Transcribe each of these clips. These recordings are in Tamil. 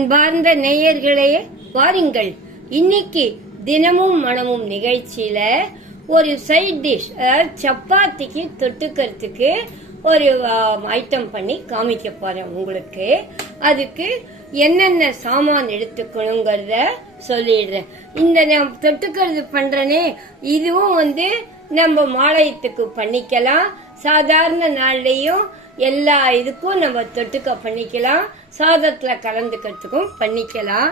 அன்பார்ந்த நேயர்களே, வாருங்கள். இன்னைக்கு தினமும் மனமும் நிகழ்ச்சியில ஒரு சைட் டிஷ், அதாவது சப்பாத்திக்கு தொட்டுக்கிறதுக்கு ஒரு ஐட்டம் பண்ணி காமிக்க போறேன் உங்களுக்கு. அதுக்கு என்னென்ன சாமான் எடுத்துக்கணுங்கிறத சொல்லிடுறேன். இந்த நான் தொட்டுக்கிறது பண்றேனே, இதுவும் நம்ம மாலயத்துக்கு பண்ணிக்கலாம். சாதாரண நாள்லயும் எல்லா இதுக்கும் நம்ம தொட்டுக்க பண்ணிக்கலாம். சாதத்துல கலந்துக்கிறதுக்கும் பண்ணிக்கலாம்.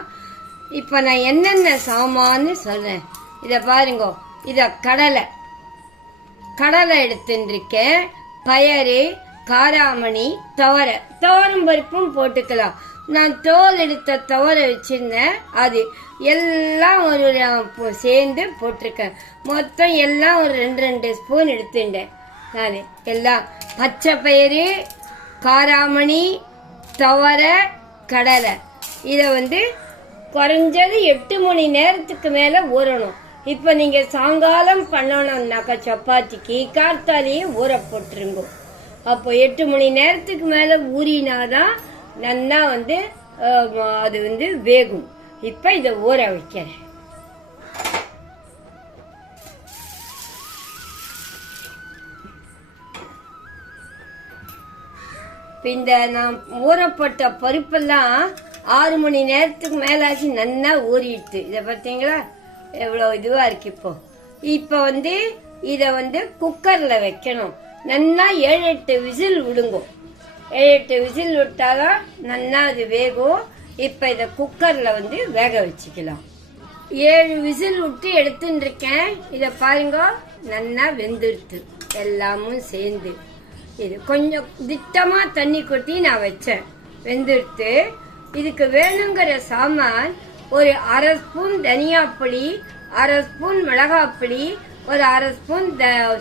இப்ப நான் என்னென்ன சாமான்னு சொல்றேன். இத பாருங்க. இத கடலை எடுத்துருக்கேன். பயறு, காராமணி, துவரம் பருப்பும் போட்டுக்கலாம். நான் தோல் எடுத்த துவரை வச்சிருந்தேன். அது எல்லாம் ஒரு சேர்ந்து போட்டிருக்கேன். மொத்தம் எல்லாம் ஒரு 2 ஸ்பூன் எடுத்துட்டேன். நான் எல்லாம் பச்சை பயிறு, காராமணி, துவரை, கடலை இதை குறைஞ்சது 8 மணி நேரத்துக்கு மேல ஊறணும். இப்ப நீங்க சாயங்காலம் பண்ணணும்னாக்கா சப்பாத்திக்கு கார்த்தாலேயே ஊற போட்டுருங்க. அப்போ 8 மணி நேரத்துக்கு மேல ஊறினாதான் நல்லா அது வேகும். இப்ப இதை ஊற வைக்கிறேன். இந்த நான் ஊறப்பட்ட பருப்பெல்லாம் 6 மணி நேரத்துக்கு மேலாச்சு நல்லா ஊறிடுது. இதை பார்த்தீங்களா எவ்வளவு இதுவா இருக்கு. இப்போ இதை குக்கர்ல வைக்கணும். நல்லா 7-8 விசில் விடுங்க. 7-8 விசில் விட்டாதான் நல்லா அது வேகும். இப்ப இத குக்கர்ல வேக வச்சுக்கலாம். 7 விசில் விட்டு எடுத்துட்டு இருக்கேன். இத பாருங்க, நல்லா வெந்துடுது எல்லாமும் சேர்ந்து. இது கொஞ்சம் திட்டமா தண்ணி கொட்டி நான் வச்சேன். வெந்துடுத்து. இதுக்கு வேணுங்கிற சாமான் ஒரு 1/2 ஸ்பூன் தனியாப்பொடி, 1/2 ஸ்பூன் மிளகாப்பொடி, ஒரு 1/2 ஸ்பூன்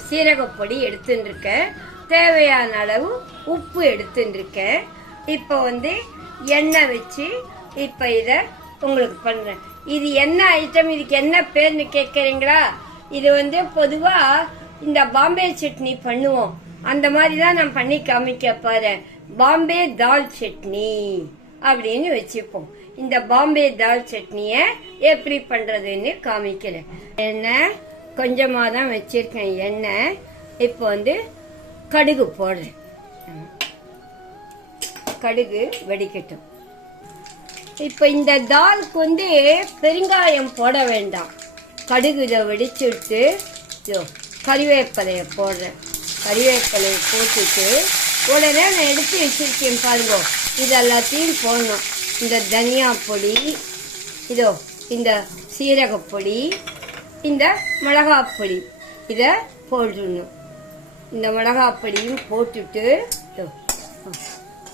சீரகப்பொடி எடுத்துட்டு இருக்கேன். தேவையான அளவு உப்பு எடுத்துட்டு இருக்கேன். இப்போ எண்ணெய் வச்சு இப்ப இத உங்களுக்கு பண்றேன். இது என்ன ஐட்டம், இதுக்கு என்ன பேர்னு கேட்கறீங்களா? இது பொதுவா இந்த பாம்பே சட்னி பண்ணுவோம். அந்த மாதிரிதான் நான் பண்ணி காமிக்க போறேன். பாம்பே தால் சட்னி அப்படின்னு வச்சுப்போம். இந்த பாம்பே தால் சட்னிய எப்படி பண்றதுன்னு காமிக்கிறேன். எண்ணெய் கொஞ்சமா தான் வச்சிருக்கேன். எண்ணெய் இப்போ கடுகு போடுறேன். கடுகு வெடிக்கட்டும். இப்ப இந்த தாலுக்கு பெருங்காயம் போட வேண்டாம். கடுகு இதை வெடிச்சுட்டு கறிவேப்பிலைய போடுறேன். கறிவேப்பிலையை போட்டுட்டு உடனே நான் எடுத்து வச்சிருக்கேன் பாருங்க. இது எல்லாத்தையும் போடணும். இந்த தனியா பொடி, இந்த சீரகப்பொடி, இந்த மிளகாப்பொடி இத போட்டுடணும். இந்த மிளகாப்பொடியும் போட்டுட்டு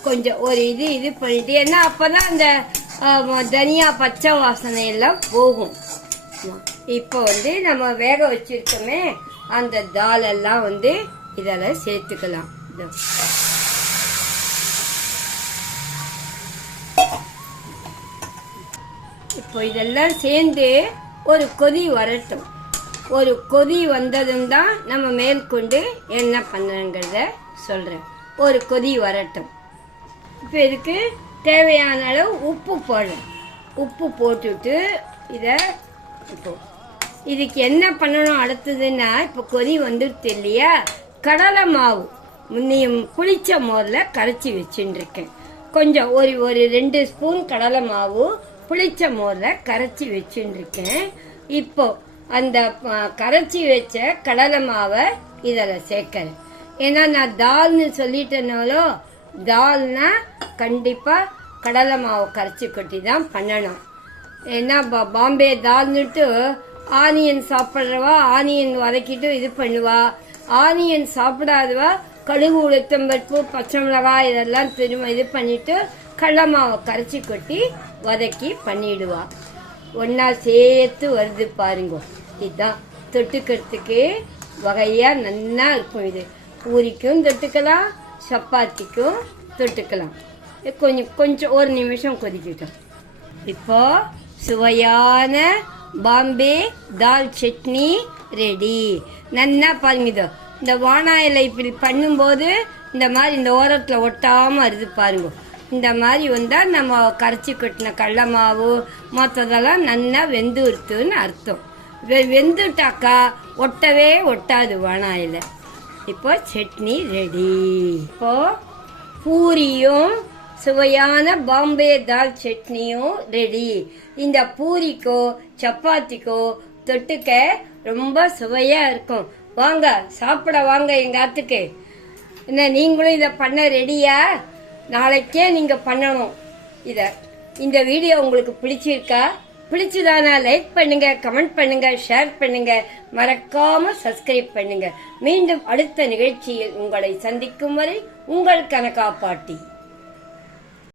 கொஞ்சம் ஒரு இது பண்ணிட்டு, ஏன்னா அப்பதான் அந்த தனியா பச்சை வாசனை எல்லாம் போகும். இப்போ நம்ம வேக வச்சிருக்கோமே அந்த தால் எல்லாம் இதெல்லாம் சேர்த்துக்கலாம். இப்போ இதெல்லாம் சேர்ந்து ஒரு கொதி வரட்டும். ஒரு கொதி வந்ததும் தான் நம்ம மேற்கொண்டு என்ன பண்ணுறோங்கிறத சொல்றேன். ஒரு கொதி வரட்டும். இப்போ இதுக்கு தேவையான அளவு உப்பு போடுறேன். உப்பு போட்டுட்டு இப்போ இதுக்கு என்ன பண்ணணும் அடுத்ததுன்னா, இப்போ கொதி வந்துடுது இல்லையா, கடலை மாவு முன்னையும் புளிச்ச மோர்ல கரைச்சி வச்சுட்டு இருக்கேன். கொஞ்சம் ஒரு 2 ஸ்பூன் கடலை மாவு புளிச்ச மோர்ல கரைச்சி வச்சுட்டு இருக்கேன். இப்போ அந்த கரைச்சி வச்ச கடலை மாவை இதில் சேர்க்கிறேன். ஏன்னா நான் தால்னு சொல்லிட்டேனாலோ, தால்னா கண்டிப்பா கடலை மாவு கரைச்சி கொட்டி தான் பண்ணணும். ஏன்னா பாம்பே தால்னுட்டு ஆனியன் சாப்பிட்றவா ஆனியன் வதக்கிட்டு இது பண்ணுவா. ஆனியன் சாப்பிடாதவா கடுகு, உளுத்தம்பருப்பு, பச்சை மிளகாய் இதெல்லாம் திரும்ப இது பண்ணிட்டு கடலை மாவை கரைச்சி கொட்டி வதக்கி பண்ணிடுவா. ஒன்னா சேர்த்து வருது பாருங்க. இதுதான் தொட்டுக்கிறதுக்கு வகையா நல்லா இருக்கும். இது பூரிக்கும் தொட்டுக்கலாம், சப்பாத்திக்கும் தொட்டுக்கலாம். கொஞ்சம் ஒரு நிமிஷம் கொதிக்கிட்டோம். இப்போ சுவையான பாம்பே தால் சட்னி ரெடி. நல்லா பாருங்க. இந்த வானாயில இப்படி பண்ணும்போது இந்த மாதிரி இந்த ஓரத்துல ஒட்டாம வருது பாருங்க. இந்த மாதிரி வந்தால் நம்ம கரைச்சி கொட்டின கடல மாவு மற்றதெல்லாம் நல்லா வெந்துருத்துன்னு அர்த்தம். வெந்துட்டாக்கா ஒட்டவே ஒட்டாது வானாயில். இப்போ சட்னி ரெடி. இப்போ பூரியும் சுவையான பாம்பே தால் சட்னியும் ரெடி. இந்த பூரிக்கோ சப்பாத்திக்கோ தொட்டுக்க ரொம்ப சுவையா இருக்கும். வாங்க சாப்பிட வாங்க எங்க ஆத்துக்கு. என்ன நீங்களும் இதை பண்ண ரெடியா? நாளைக்கே நீங்க பண்ணணும் இத. இந்த வீடியோ உங்களுக்கு பிடிச்சிருக்கா? பிடிச்சதானா லைக் பண்ணுங்க, கமெண்ட் பண்ணுங்க, ஷேர் பண்ணுங்க, மறக்காம சப்ஸ்கிரைப் பண்ணுங்க. மீண்டும் அடுத்த நிகழ்ச்சியில் உங்களை சந்திக்கும் வரை உங்கள் கனகா பாட்டி.